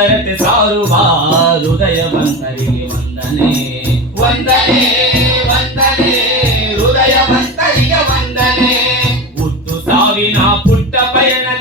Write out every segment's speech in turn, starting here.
ಸುಂದರತೆ ಸಾರುವ ಹೃದಯವಂತರಿಗೆ ವಂದನೆ ವಂದನೆ ವಂದನೆ ಹೃದಯವಂತರಿಗೆ ವಂದನೆ ಹುಟ್ಟು ಸಾವಿನ ಪುಟ್ಟ ಪಯಣದಿ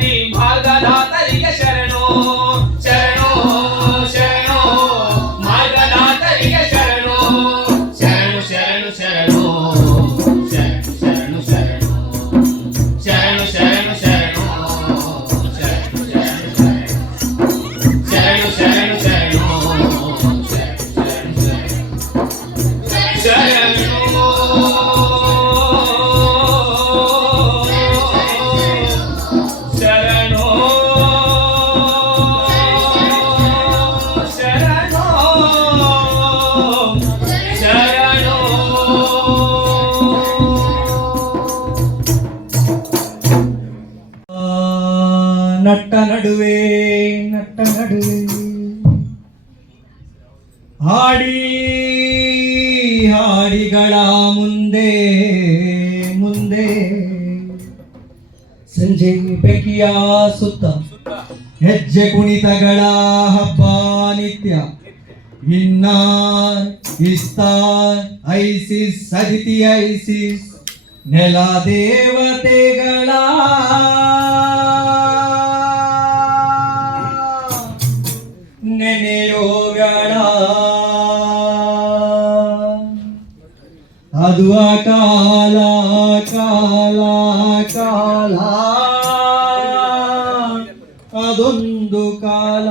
ಮುಂದೆ ಮುಂದೆ. ಸಂಜೆ ಬೆಂಕಿಯ ಸುತ್ತ ಹೆಜ್ಜೆ ಕುಣಿತಗಳ ಹಬ್ಬ ನಿತ್ಯ. ಇನ್ನಾರ್ ಇಸ್ತಾರ್ ಐಸಿಸ್, ಅದಿತಿ ಐಸಿಸ್, ನೆಲ ದೇವತೆಗಳ ಅದು ಆ ಕಾಲ ಕಾಲ ಕಾಲ. ಅದೊಂದು ಕಾಲ.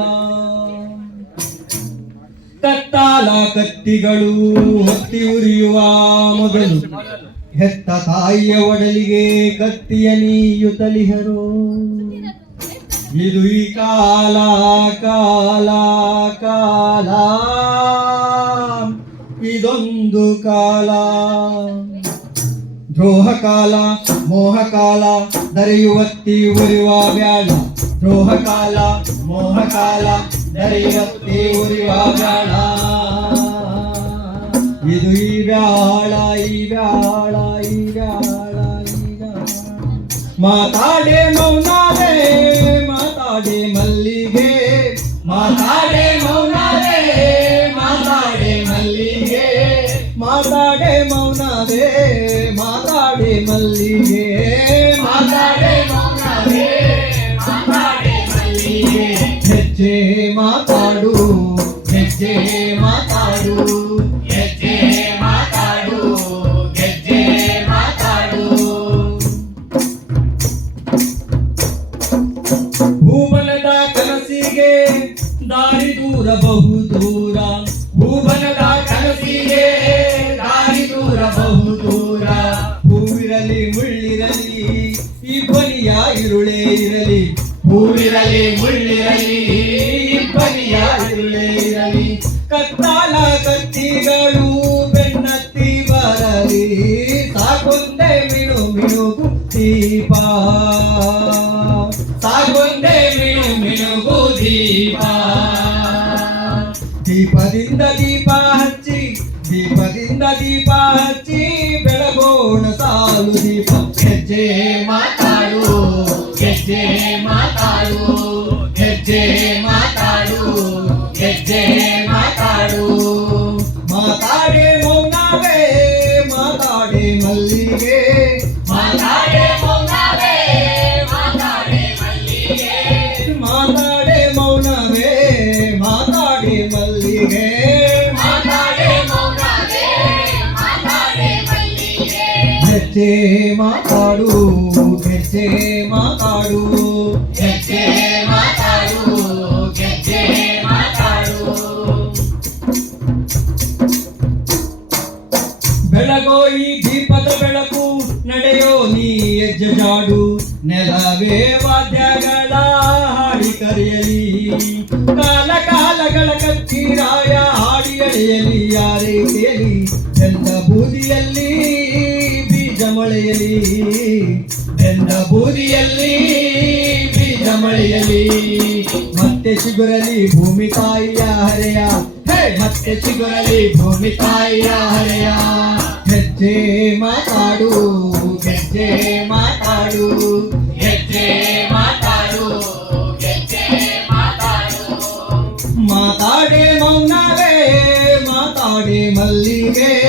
ಕತ್ತಾಲ ಕತ್ತಿಗಳು ಹೊತ್ತಿ ಉರಿಯುವ ಮೊದಲು. ಹೆತ್ತ ತಾಯಿಯ ಒಡಲಿಗೆ ಕತ್ತಿಯ ನೀಯುತ್ತಲಿಹರು ಇದು ಈ ಕಾಲ ಕಾಲ ಕಾಲ. ಇದೊಂದು ಕಾಲ. ದ್ರೋಹ ಕಾಲ, ಮೋಹ ಕಾಲ, ದರೆಯುವತ್ತಿ ಉರಿವ ಬ್ಯಾಳ ದ್ರೋಹ ಕಾಲ, ಮೋಹ ಕಾಲ, ದರೆಯುವತ್ತಿ ಉರಿವ ಬ್ಯಾಳ ಇದು ಈ ಬ್ಯಾಳ ಈ ಬ್ಯಾಳ ಈ ಬ್ಯಾಳ ಮಾತಾಡೆ ಮೌನಾರೆ మౌనవే మాతాడే మల్లిగే మాతాడే మౌనవే మాతాడే మల్లిగే హెచ్చే మాతాడు హెచ్చే మా ಸಾಕೊಂದೆ ಮಿಣು ಮಿಣುಗು ದೀಪ ದೀಪದಿಂದ ದೀಪ ಹಚ್ಚಿ ದೀಪದಿಂದ ದೀಪ ಹಚ್ಚಿ ಬೆಳಗೋಣ ಸಾಲು ದೀಪ ಹೆಜ್ಜೆ ಮಾತಾಡು ಹೆಜ್ಜೆ ಮಾತಾಡು ಹೆಜ್ಜೆ ಮಾತಾಡು ಹೆಜ್ಜೆ ಹೆಜ್ಜೆ ಮಾತಾಡು ಹೆಜ್ಜೆ ಮಾತಾಡು ಹೆಜ್ಜೆ ಮಾತಾಡು ಹೆಜ್ಜೆ ಮಾತಾಡು ಬೆಳಗೋ ಈ ದೀಪದ ಬೆಳಕು ನಡೆಯೋ ನೀ ಹೆಜ್ಜೆ ಜಾಡು. ನೆಲವೇ ವಾದ್ಯಗಳ ಹಾಡಿ ಕರೆಯಲಿ. ಕಾಲ ಕಾಲಗಳ ಕಚ್ಚಿರಾಯ ಹಾಡಿ ಅಳೆಯಲಿ ಯಾರೇ ಕೇಳಿ ಚಂದ ಬೂದಿಯಲ್ಲಿ ಮಳೆಯಲಿ ಬೆಂದ ಬೂದಿಯಲ್ಲಿ, ಬೀಜ ಮಳೆಯಲಿ ಮತ್ತೆ ಚಿಗುರಲಿ ಭೂಮಿ ತಾಯಿಯ ಹರೆಯ. ಮತ್ತೆ ಚಿಗುರಲಿ ಭೂಮಿ ತಾಯಿಯ ಹರೆಯ. ಹೆಜ್ಜೆ ಮಾತಾಡು ಹೆಜ್ಜೆ ಮಾತಾಡು ಹೆಜ್ಜೆ ಮಾತಾಡು ಹೆಜ್ಜೆ ಮಾತಾಡು. ಮಾತಾಡೆ ಮೌನವೇ, ಮಾತಾಡೆ ಮಲ್ಲಿಗೆ.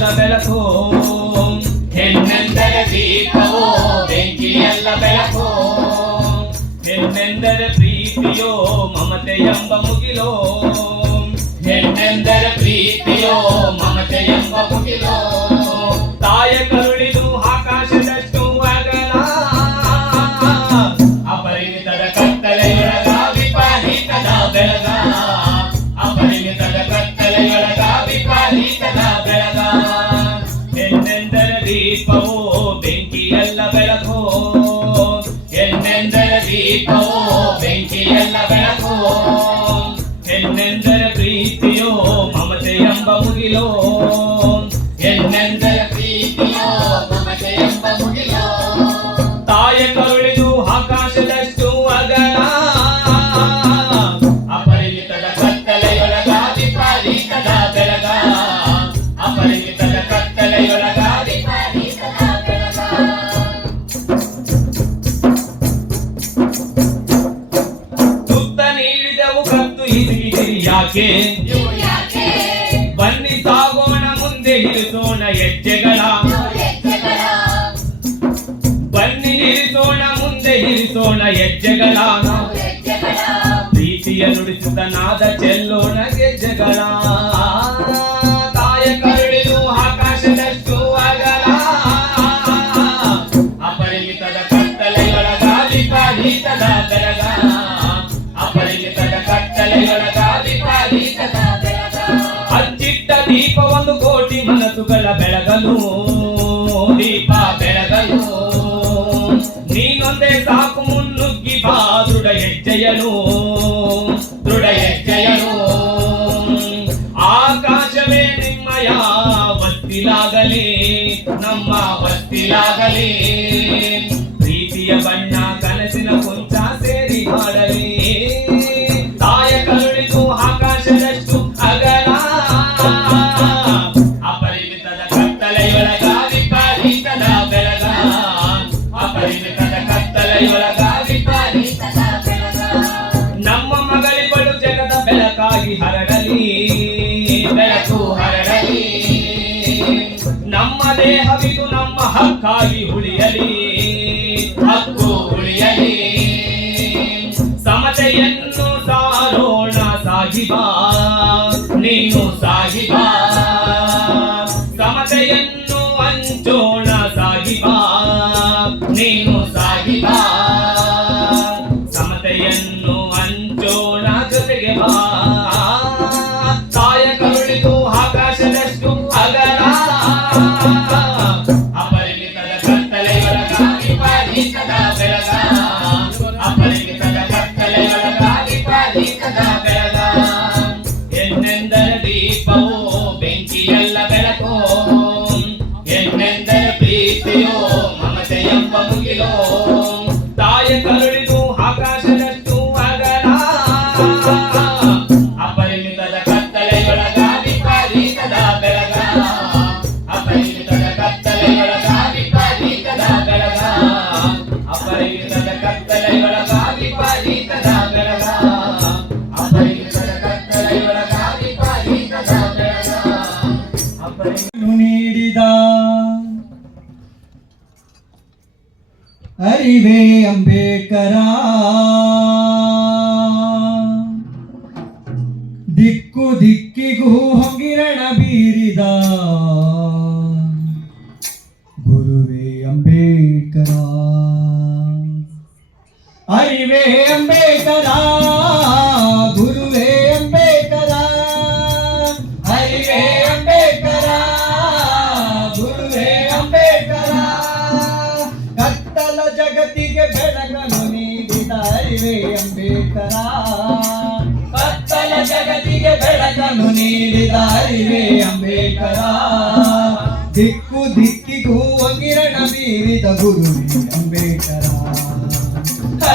ಬೆಂಕಿಯೆಲ್ಲ ಬೆಳಕೋ ಹೆಣ್ಣೆಂದರೆ ದೀಪವೋ ಬೆಂಕಿಯೆಲ್ಲ ಬೆಳಕೋ ಹೆಣ್ಣೆಂದರೆ ಪ್ರೀತಿಯೋ ಮಮತೆ ಎಂಬ ಮುಗಿಲೋ ಹೆಣ್ಣೆಂದರೆ ಪ್ರೀತಿಯೋ ಮಮತೆ ಎಂಬ ಮುಗಿಲೋ ತಾಯ ದೀಪವೋ ಬೆಂಕಿಯೆಲ್ಲ ಬೆಳಕೋ ಹೆಣ್ಣೆಂದರೆ ಪ್ರೀತಿಯೋ ಮಮತೆ ಎಂಬ ಮುಗಿಲೋ ಹೆಣ್ಣೆಂದರೆ ಯಾಕೆ ಬನ್ನಿ ಸಾಗೋಣ ಮುಂದೆ ಇರಿಸೋಣ ಹೆಜ್ಜೆಗಳ ಬನ್ನಿ ನಿಲ್ಲಿಸೋಣ ಮುಂದೆ ಇರಿಸೋಣ ಹೆಜ್ಜೆಗಳ ಪ್ರೀತಿಯ ನುಡಿಸುತ್ತ ನಾದ ಚೆಲ್ಲೋಣ ಗೆಜ್ಜೆಗಳ ಬೆಳಗಲು ದೀಪ ಬೆಳಗಲು ನೀನೊಂದೇ ಸಾಕು ಮುನ್ನುಗ್ಗಿ ಬಾ ದೃಢ ಹೆಜ್ಜೆಯನು ದೃಢ ಹೆಜ್ಜೆಯನು ಆಕಾಶವೇ ನಿಮ್ಮಯ ವಸ್ತಿಲಾಗಲಿ ನಮ್ಮ ವಸ್ತಿಲಾಗಲಿ ದೇಹವಿದು ನಮ್ಮ ಹಕ್ಕಾಗಿ ಉಳಿಯಲಿ ಹರಿವೇ ಅಂಬೇಕರ, ಗುರುವೇ ಅಂಬೇಕರ. ಹರಿವೇ ಅಂಬೇಕರ, ಗುರುವೇ ಅಂಬೇಕರ. ಕತ್ತಲ ಜಗತ್ತಿಗೆ ಬೆಳಗನು ನೀಡಿದ ಹರಿವೇ ಅಂಬೇಕರ. ಕತ್ತಲ ಜಗತ್ತಿಗೆ ಬೆಳಗನು ನೀಡಿದ ಹರಿವೇ ಅಂಬೇಕರ. ದಿಕ್ಕು ದಿಕ್ಕಿಗೂ ಕಿರಣ ಮೀರಿದ ಗುರುವಿನ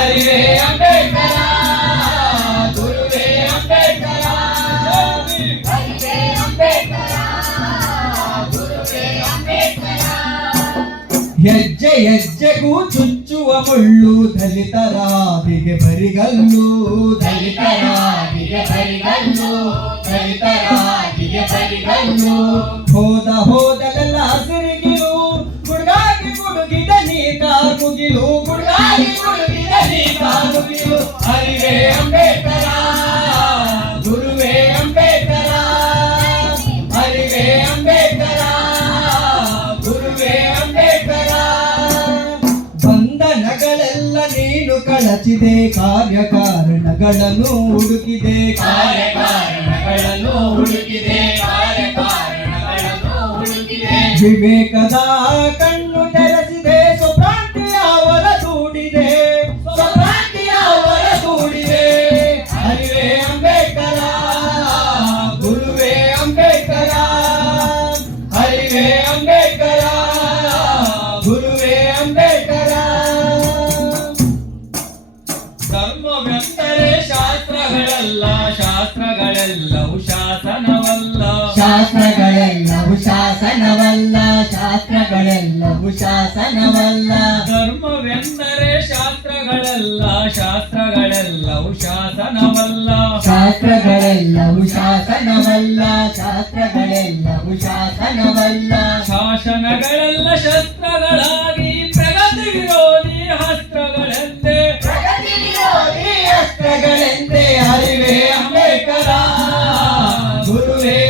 ಹರಿವೇ ಅಂಬೇಡ್ಕರ, ಗುರುವೇ ಅಂಬೇಡ್ಕರ ಹರಿವೇ ಅಂಬೇಡ್ಕರ, ಗುರುವೇ ಅಂಬೇಡ್ಕರ. ಹೆಜ್ಜೆ ಹೆಜ್ಜೆಗೂ ಚುಚ್ಚುವ ಮುಳ್ಳು ದಲಿತರ ಬಿಗೆ ಬರಿಗಲ್ಲು ದಲಿತರ ಬಿಗೆ ಬರಿಗಲ್ಲು ದಲಿತರ ಬಿಗೆ ಬರಿಗಲ್ಲು. ಹೋದ ಹೋದಲೆಲ್ಲ ಹಸಿರಿಗಿಲು ಗುಡ್ಗಾಗಿ ಗುಡುಗಿದ ನೀ ಮುಗಿಲು ಗುಡ್ಗಾಗಿ ಹರಿವೇ ಅಂಬೇಡ್ಕರ ಗುರುವೇ ಅಂಬೇಡ್ಕರ ಹರಿವೇ ಅಂಬೇಡ್ಕರ ಗುರುವೇ ಅಂಬೇಡ್ಕರ. ಬಂಧನಗಳೆಲ್ಲ ನೀನು ಕಳಚಿದೆ ಕಾರ್ಯಕಾರಣಗಳನ್ನು ಹುಡುಕಿದೆ. ಕಾರ್ಯಕಾರಣಗಳನ್ನು ಹುಡುಕಿದೆ ಕಾರ್ಯಕಾರಣಗಳನ್ನು ಹುಡುಕಿದೆ. ವಿವೇಕದ ಕಣ್ಣು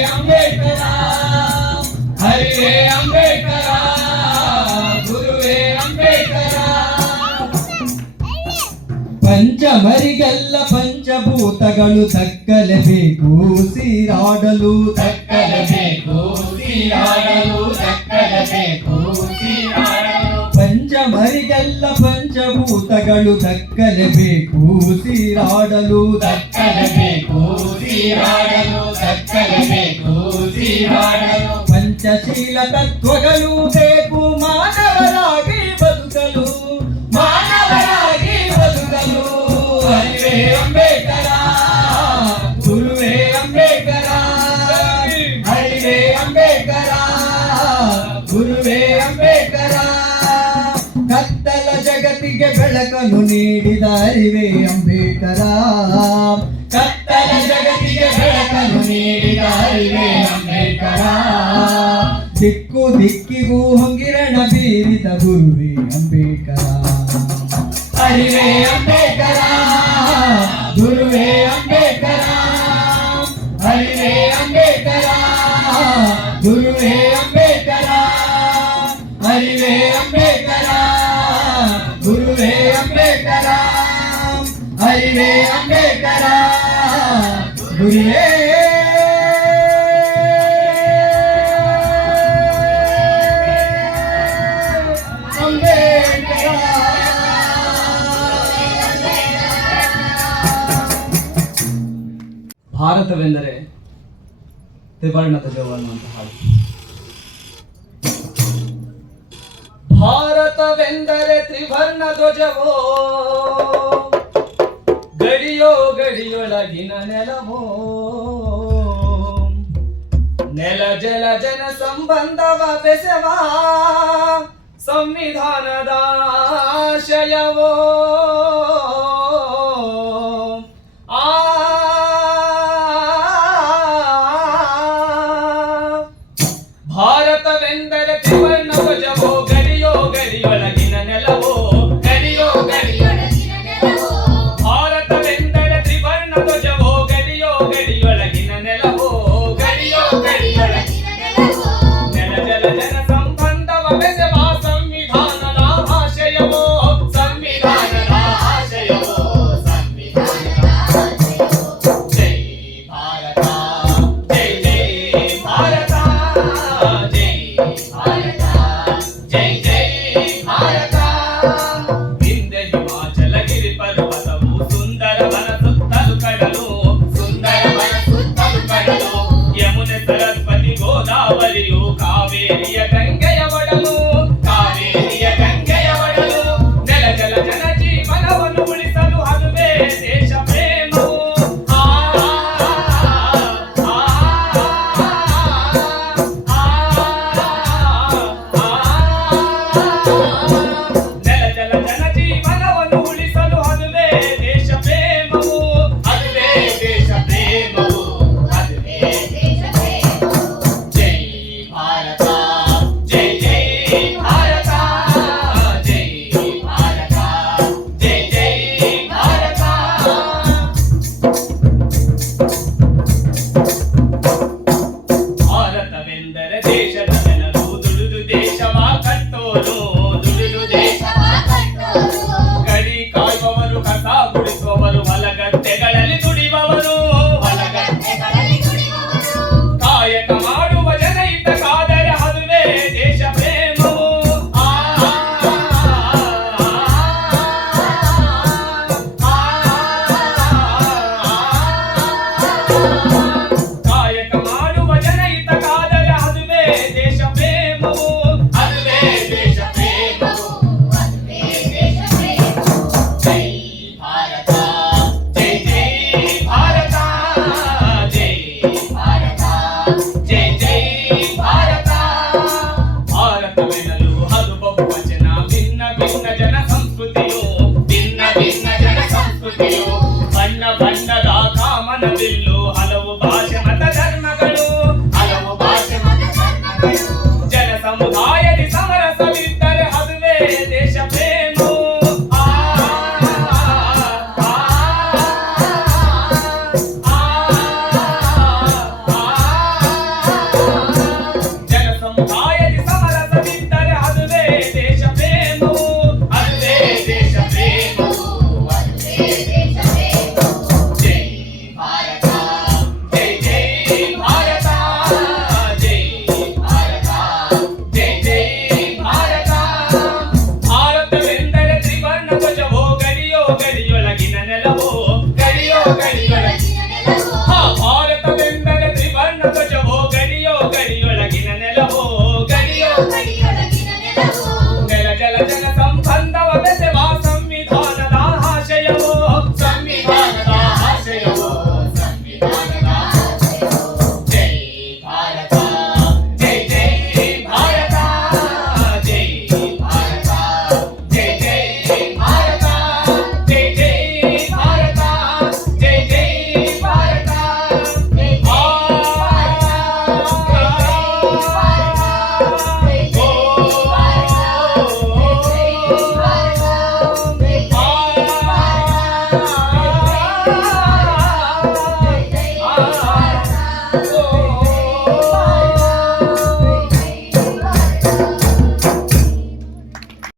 ಗುರುವೇ ಅಂಬೇಡ್ಕರ ಹರಿವೇ ಅಂಬೇಡ್ಕರ ಗುರುವೇ ಅಂಬೇಡ್ಕರ ಪಂಚಮರಿಗೆಲ್ಲ ಪಂಚಭೂತಗಳು ದಕ್ಕಲೇಬೇಕು ಉಸಿರಾಡಲು ದಕ್ಕಲೇಬೇಕು ಉಸಿರಾಡಲು ದಕ್ಕಲೇಬೇಕು ಉಸಿರಾಡಲು ಪಂಚಮರಿಗೆಲ್ಲ ಪಂಚಭೂತಗಳು ದಕ್ಕಲೇಬೇಕು ಉಸಿರಾಡಲು ದಕ್ಕಲೇಬೇಕು ಉಸಿರಾಡಲು ದಕ್ಕಲೇಬೇಕು ಉಸಿರಾಡಲು ಪಂಚಶೀಲ ತತ್ವಗಳು ಬೇಕು ಮಾನವರಾಗಿ ಬದುಕಲು ಅರಿವೇ ಅಂಬೇಡ್ಕರ ಕತ್ತಲ ಜಗತ್ತಿಗೆ ಬೆಳಕನ್ನು ನೀಡಿದ ಇವೆ ಅಂಬೇಡ್ಕರ ದಿಕ್ಕು ದಿಕ್ಕಿಗೂ ಹೊಂಗಿರಣ ಬೀರಿದ ಗುರುವೇ ಅಂಬೇಡ್ಕರ ಅರಿವೆ ಅಂಬೇಡ್ಕರ ಭಾರತವೆಂದರೆ ತ್ರಿವರ್ಣ ಧ್ವಜವು ಅನ್ನುವಂತಹ ಹಾಡು. ಭಾರತವೆಂದರೆ ತ್ರಿವರ್ಣ ಧ್ವಜವೋ? ಗಡಿಯೋ ಗಡಿಯೊಳಗಿನ ನೆಲವೋ? ನೆಲ ಜಲ ಜನ ಸಂಬಂಧವ ಬೆಸವ ಸಂವಿಧಾನದ ಆಶಯವೋ? ಭಾರತವೆಂದರೆ ತ್ರಿವರ್ಣ